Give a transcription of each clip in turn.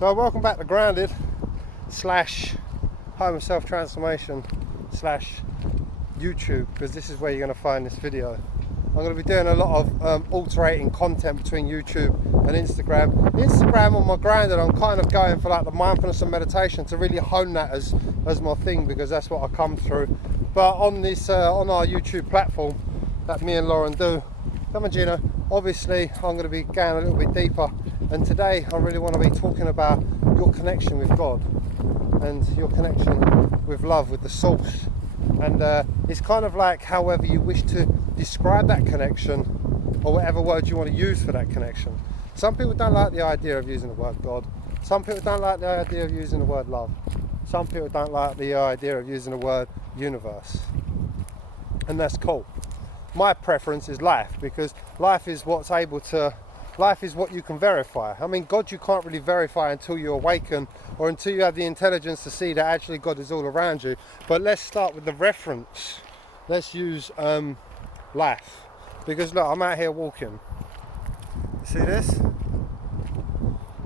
So welcome back to Grounded slash Home of Self Transformation slash YouTube, because this is where you're going to find this video. I'm going to be doing a lot of alternating content between YouTube and Instagram. Instagram on my Grounded, I'm kind of going for like the mindfulness and meditation to really hone that as my thing, because that's what I come through. But on this on our YouTube platform that me and Lauren do, come on Gino, obviously I'm going to be going a little bit deeper, and today I really want to be talking about your connection with God and your connection with love, with the source. And it's kind of like however you wish to describe that connection, or whatever word you want to use for that connection. Some people don't like the idea of using the word God. Some people don't like the idea of using the word love. Some people don't like the idea of using the word universe. And that's cool. My preference is life, because life is what's able to, life is what you can verify. I mean, God you can't really verify until you awaken, or until you have the intelligence to see that actually God is all around you. But let's start with the reference. Let's use life. Because look, I'm out here walking. You see this?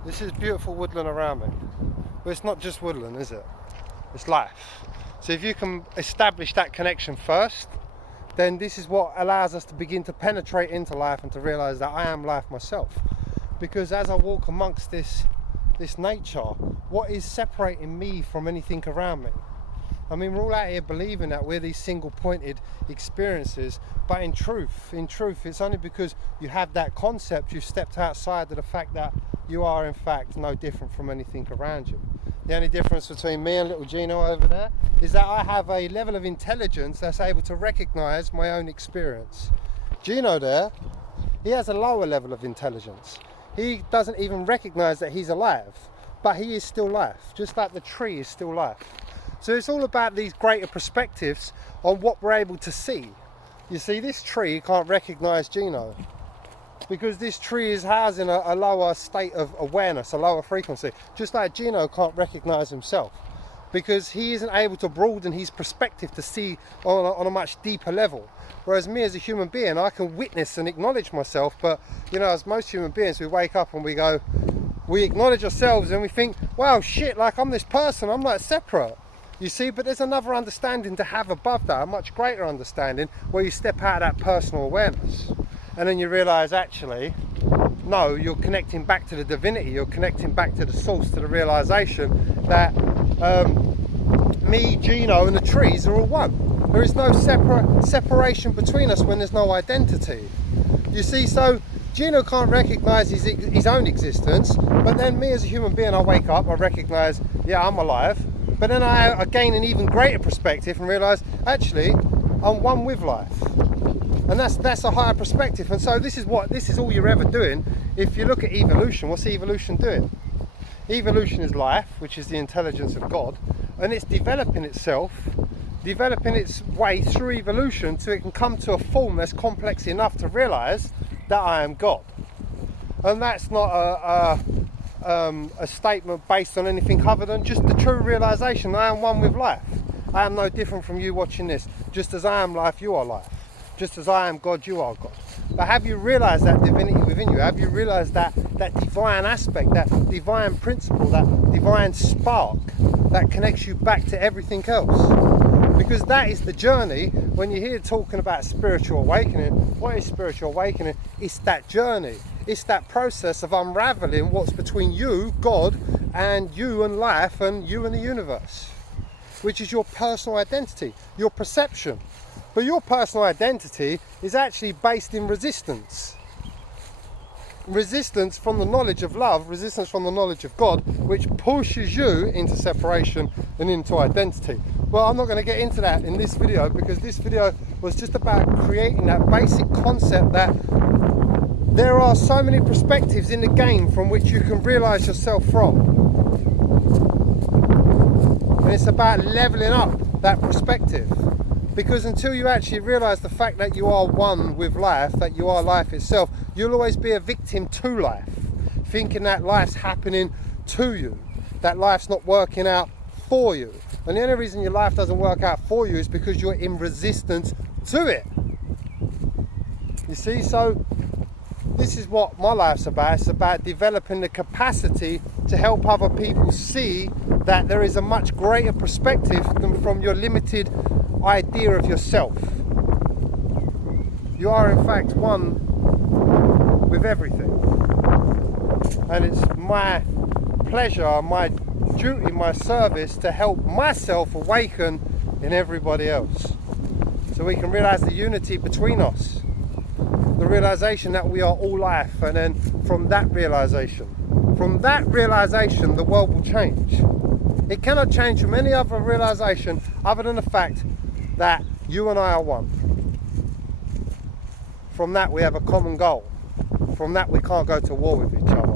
This is beautiful woodland around me. But it's not just woodland, is it? It's life. So if you can establish that connection first, then this is what allows us to begin to penetrate into life and to realize that I am life myself. Because as I walk amongst this nature, what is separating me from anything around me? I mean, we're all out here believing that we're these single pointed experiences, but in truth, it's only because you have that concept, you've stepped outside of the fact that you are in fact no different from anything around you. The only difference between me and little Gino over there is that I have a level of intelligence that's able to recognize my own experience. Gino there, he has a lower level of intelligence. He doesn't even recognize that he's alive, but he is still life, just like the tree is still life. So it's all about these greater perspectives on what we're able to see. You see, this tree can't recognize Gino, because this tree is housing a lower state of awareness, a lower frequency, just like Gino can't recognize himself, because he isn't able to broaden his perspective to see on a much deeper level. Whereas me as a human being, I can witness and acknowledge myself, but you know, as most human beings, we wake up and we acknowledge ourselves and we think, wow, shit, like I'm this person, I'm like separate. You see, but there's another understanding to have above that, a much greater understanding, where you step out of that personal awareness. And then you realize, actually, no, you're connecting back to the divinity, you're connecting back to the source, to the realization that me, Gino, and the trees are all one. There is no separation between us when there's no identity. You see, so Gino can't recognize his own existence, but then me as a human being, I wake up, I recognize, yeah, I'm alive, but then I gain an even greater perspective and realize, actually, I'm one with life. And that's a higher perspective. And so this is all you're ever doing. If you look at evolution, what's evolution doing? Evolution is life, which is the intelligence of God, and it's developing itself, developing its way through evolution so it can come to a form that's complex enough to realize that I am God. And that's not a statement based on anything other than just the true realization that I am one with life. I am no different from you watching this. Just as I am life, you are life. Just as I am God, you are God. But have you realized that divinity within you? Have you realized that divine aspect, that divine principle, that divine spark that connects you back to everything else? Because that is the journey. When you hear talking about spiritual awakening, what is spiritual awakening? It's that journey. It's that process of unraveling what's between you, God, and you and life, and you and the universe, which is your personal identity, your perception. But your personal identity is actually based in resistance. Resistance from the knowledge of love, resistance from the knowledge of God, which pushes you into separation and into identity. Well, I'm not going to get into that in this video, because this video was just about creating that basic concept that there are so many perspectives in the game from which you can realize yourself from. And it's about leveling up that perspective. Because until you actually realize the fact that you are one with life, that you are life itself, you'll always be a victim to life, thinking that life's happening to you, that life's not working out for you. And the only reason your life doesn't work out for you is because you're in resistance to it. You see, so this is what my life's about. It's about developing the capacity to help other people see that there is a much greater perspective than from your limited idea of yourself. You are in fact one with everything. And it's my pleasure, my duty, my service to help myself awaken in everybody else. So we can realize the unity between us. The realization that we are all life, and then from that realization, the world will change. It cannot change from any other realization other than the fact that you and I are one. From that we have a common goal. From that we can't go to war with each other.